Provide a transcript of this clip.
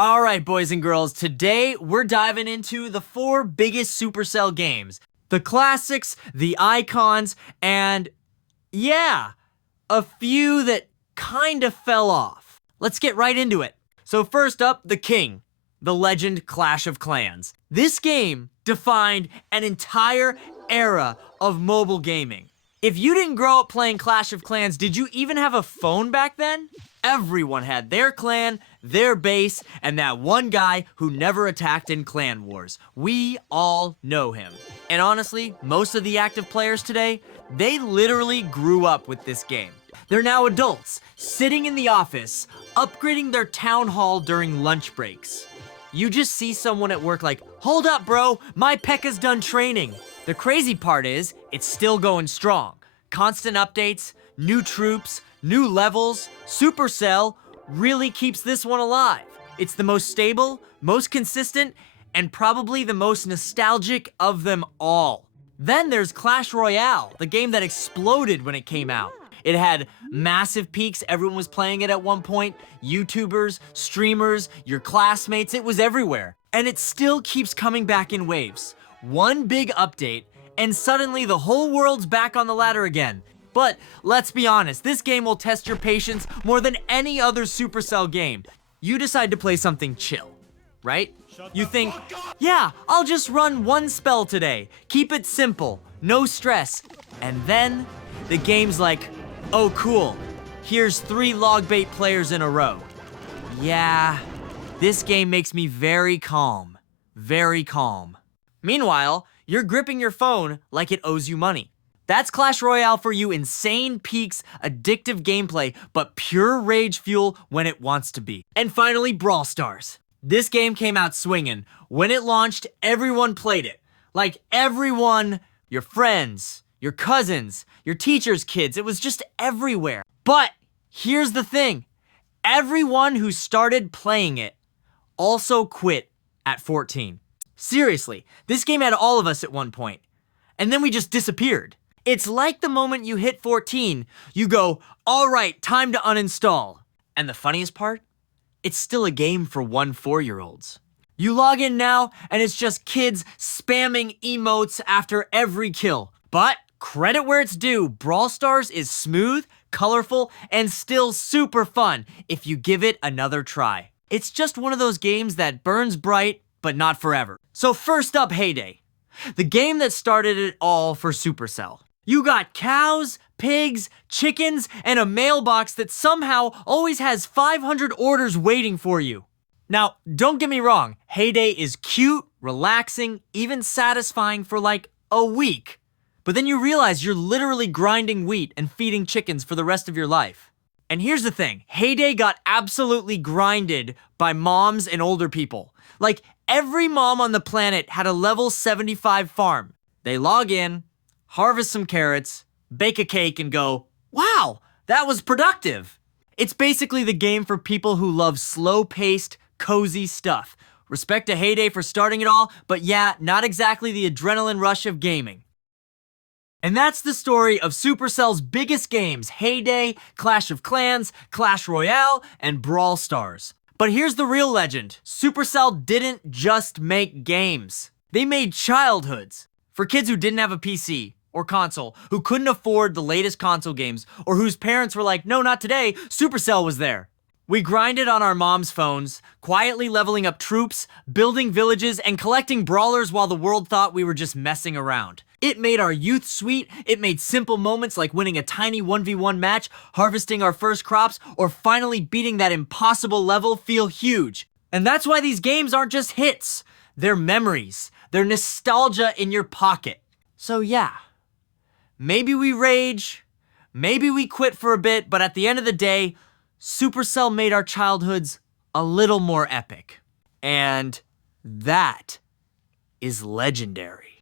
All right, boys and girls, today we're diving into the 4 biggest Supercell games. The classics, the icons, and yeah, a few that kind of fell off. Let's get right into it. So first up, the king, the legend Clash of Clans. This game defined an entire era of mobile gaming. If you didn't grow up playing Clash of Clans, did you even have a phone back then? Everyone had their clan, their base, and that one guy who never attacked in clan wars. We all know him. And honestly, most of the active players today, they literally grew up with this game. They're now adults, sitting in the office, upgrading their town hall during lunch breaks. You just see someone at work like, "Hold up, bro, my P.E.K.K.A.'s done training." The crazy part is, it's still going strong. Constant updates, new troops, new levels. Supercell really keeps this one alive. It's the most stable, most consistent, and probably the most nostalgic of them all. Then there's Clash Royale, the game that exploded when it came out. It had massive peaks, everyone was playing it at one point, YouTubers, streamers, your classmates, it was everywhere. And it still keeps coming back in waves. One big update, and suddenly the whole world's back on the ladder again. But let's be honest, this game will test your patience more than any other Supercell game. You decide to play something chill, right? You think, yeah, I'll just run one spell today. Keep it simple, no stress. And then the game's like, oh cool, here's 3 logbait players in a row. Yeah, this game makes me very calm, very calm. Meanwhile, you're gripping your phone like it owes you money. That's Clash Royale for you, insane peaks, addictive gameplay, but pure rage fuel when it wants to be. And finally, Brawl Stars. This game came out swinging. When it launched, everyone played it. Like everyone, your friends, your cousins, your teachers' kids, it was just everywhere. But here's the thing, everyone who started playing it also quit at 14. Seriously, this game had all of us at one point, and then we just disappeared. It's like the moment you hit 14, you go, all right, time to uninstall. And the funniest part? It's still a game for 4-year-olds. You log in now, and it's just kids spamming emotes after every kill. But credit where it's due, Brawl Stars is smooth, colorful, and still super fun if you give it another try. It's just one of those games that burns bright, but not forever. So first up, Heyday, the game that started it all for Supercell. You got cows, pigs, chickens, and a mailbox that somehow always has 500 orders waiting for you. Now, don't get me wrong, Heyday is cute, relaxing, even satisfying for like a week. But then you realize you're literally grinding wheat and feeding chickens for the rest of your life. And here's the thing, Heyday got absolutely grinded by moms and older people. Like, every mom on the planet had a level 75 farm. They log in, harvest some carrots, bake a cake, and go, wow, that was productive. It's basically the game for people who love slow-paced, cozy stuff. Respect to Heyday for starting it all, but yeah, not exactly the adrenaline rush of gaming. And that's the story of Supercell's biggest games, Heyday, Clash of Clans, Clash Royale, and Brawl Stars. But here's the real legend. Supercell didn't just make games. They made childhoods. For kids who didn't have a PC or console, who couldn't afford the latest console games, or whose parents were like, no, not today, Supercell was there. We grinded on our mom's phones, quietly leveling up troops, building villages, and collecting brawlers while the world thought we were just messing around. It made our youth sweet, it made simple moments like winning a tiny 1v1 match, harvesting our first crops, or finally beating that impossible level feel huge. And that's why these games aren't just hits, they're memories, they're nostalgia in your pocket. So yeah, maybe we rage, maybe we quit for a bit, but at the end of the day, Supercell made our childhoods a little more epic. And that is legendary.